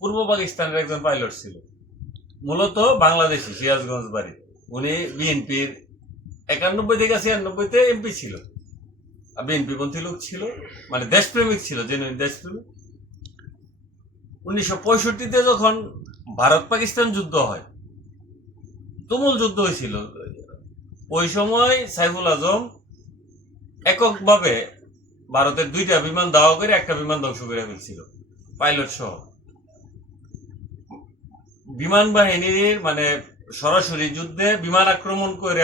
পূর্ব পাকিস্তানের একজন পাইলট ছিল, মূলত বাংলাদেশি, সিরাজগঞ্জ বাড়ি। উনি বিএনপির 91 থেকে 96-তে এমপি ছিল, বিএনপি পন্থী লোক ছিল, মানে দেশপ্রেমিক ছিল, জেনুইন দেশপ্রেমিক। 1965-তে যখন ভারত পাকিস্তান যুদ্ধ হয়, তুমুল যুদ্ধ হয়েছিল, ওই সময় সাইফুল আজম এককভাবে ভারতের 2টা বিমান দাওয়া করে একটা বিমান ধ্বংস করে ফেলছিল, পাইলট সহ। বিমান বাহিনীর মানে সরাসরি যুদ্ধে বিমান আক্রমণ করে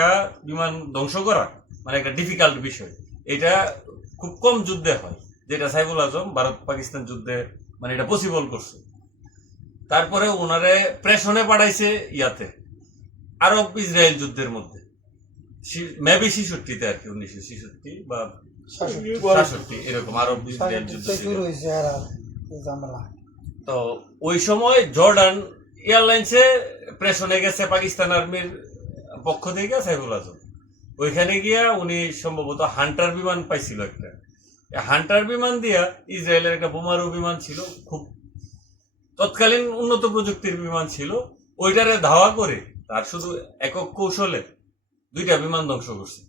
বিমান ধ্বংস করা মানে একটা ডিফিকাল্ট বিষয়। এটা খুব কম যুদ্ধে হয়, যেটা সাইফুল আজম ভারত পাকিস্তান যুদ্ধে মানে এটা পসিবল করছে। তারপরে ওনারে প্রেশনে পাঠাইছে ইয়াতে আরব ইসরায়েল যুদ্ধের মধ্যে, মেবি 66-তে আর কি, 1966 বা 67 এরকম আরব ইসরায়েল যুদ্ধ শুরু হয়েছে। তো ওই সময় জর্ডান এয়ারলাইন্সে প্রেশনে গেছে পাকিস্তান আর্মির পক্ষ থেকে সাইফুল আজম। ওইখানে গিয়া উনি সম্ভবত হান্টার বিমান পাইছিল একটা, হান্টার বিমান দিয়া ইসরায়েলের একটা বোমারু বিমান ছিল, খুব তৎকালীন উন্নত প্রযুক্তির বিমান ছিল, ওইটারে ধাওয়া করে তার শুধু একক কৌশলে 2টা বিমান ধ্বংস করছে।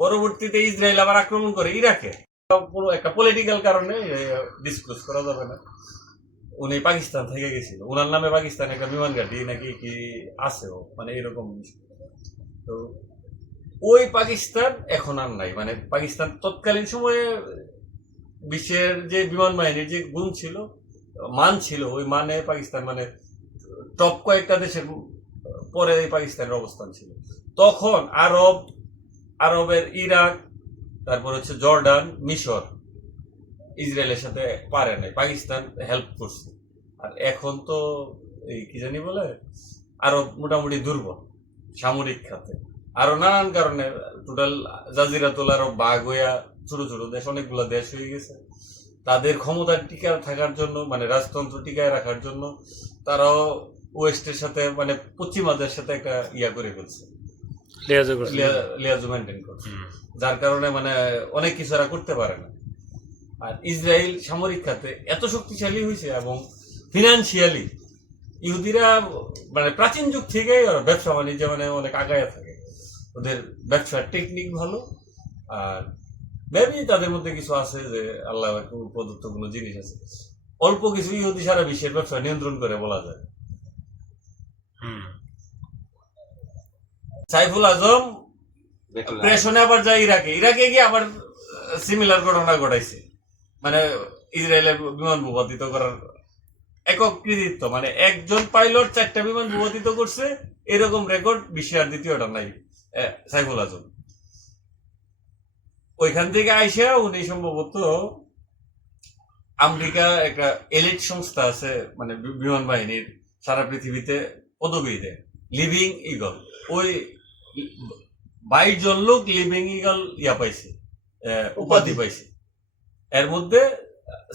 পরবর্তীতে ইসরায়েল আবার আক্রমণ করে ইরাকে, একটা পলিটিক্যাল কারণে ডিসক্লোজ করা যাবে না, উনি পাকিস্তান থেকে গেছিল, ওনার নামে পাকিস্তানে একটা বিমান ঘাঁটি নাকি কি আছে, মানে এরকম। তো ওই পাকিস্তান এখন আর নাই, মানে পাকিস্তান তৎকালীন সময়ে বিশ্বের যে বিমান বাহিনীর যে গুণ ছিল, মান ছিল, ওই মানে পাকিস্তান মানে টপ কয়েকটা দেশের পরে পাকিস্তানের অবস্থান ছিল। তখন আরবের ইরাক, তারপর হচ্ছে জর্ডান, মিশর ইসরায়েলের সাথে পারে নাই, পাকিস্তান হেল্প করছে। আর এখন তো এই কি জানি বলে আরব মোটামুটি দুর্বল সামরিক খাতে, আরো নানান কারণে। টোটাল জাজিরাতুল আরব ভাগ হইয়া ছোট ছোট দেশ, অনেকগুলো দেশ হয়ে গেছে। তাদের ক্ষমতা টিকে থাকার জন্য, মানে রাজতন্ত্র টিকায় রাখার জন্য তারাও ওয়েস্টের সাথে মানে পশ্চিমাদের সাথে একটা ইয়া করে ফেলছে, লিয়াজু মেনটেন করছে, যার কারণে মানে অনেক কিছু এরা করতে পারে না। আর ইসরায়েল সামরিক খাতে এত শক্তিশালী হয়েছে এবং ফিনান্সিয়ালি ইহুদিরা মানে প্রাচীন যুগ থেকেই ব্যবসা বাণিজ্য মানে অনেক আগায় থাকে, ওদের ব্যবসার টেকনিক ভালো। আর মেবি তাদের মধ্যে কিছু আছে যে আল্লাহ প্রদত্ত কোনো জিনিস আছে, অল্প কিছু ইহুদি সারা বিশ্বের ব্যবসা নিয়ন্ত্রণ করে বলা যায়। সাইফুল আজম প্রেশনে আবার যায় ইরাকে গিয়ে আবার সিমিলার ঘটনা ঘটাইছে, মানে ইসরায়েলের বিমান ভূপাতিত করার একক কৃতিত্ব, মানে একজন পাইলট 4টা বিমান ভূপাতিত করছে, এরকম রেকর্ড বিশ্বে আর দ্বিতীয়টা নাই সাইফুল আজম। ওইখান থেকে আইসা উনি সম্ভবত আমেরিকা একটা এলিট সংস্থা আছে, মানে বিমান বাহিনীর সারা পৃথিবীতে পদবি দেয়, লিভিং ইগল। ওই 22 জন লোক লিভিং ইগল ইয়া পাইছে, উপাধি পাইছে, এর মধ্যে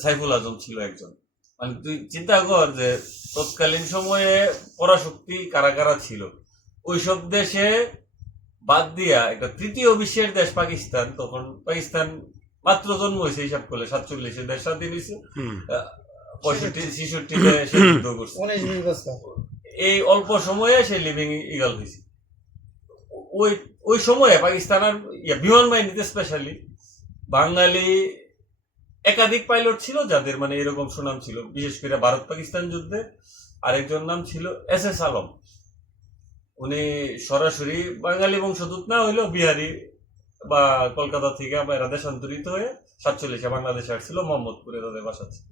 সাইফুল আজম ছিল একজন। মানে তুই চিন্তা কর যে তৎকালীন সময়ে পরাশক্তি কারা কারা ছিল, ওইসব দেশে বাদ দিয়া একটা তৃতীয় বিশ্বের দেশ পাকিস্তান, তখন পাকিস্তান মাত্র জন্ম হয়েছে হিসাব করলে 47-এ দেশ স্বাধীন হয়েছে, 65-66-তে সে যুদ্ধ করছে, এই অল্প সময়ে সে লিভিং ইগল হয়েছে। ওই সময়ে পাকিস্তান আর বিমান বাহিনীতে স্পেশালি বাঙালি একাধিক পাইলট ছিল যাদের মানে এরকম সুনাম ছিল, বিশেষ করে ভারত পাকিস্তান যুদ্ধে। আরেকজন নাম ছিল SS আলম, উনি সরাসরি বাঙালি বংশোদ্ভূত না হইলেও বিহারি বা কলকাতা থেকে বা এরা দেশান্তরিত হয়ে 47-এ বাংলাদেশে আসছিল, মোহাম্মদপুরে তাদের বাসা ছিল।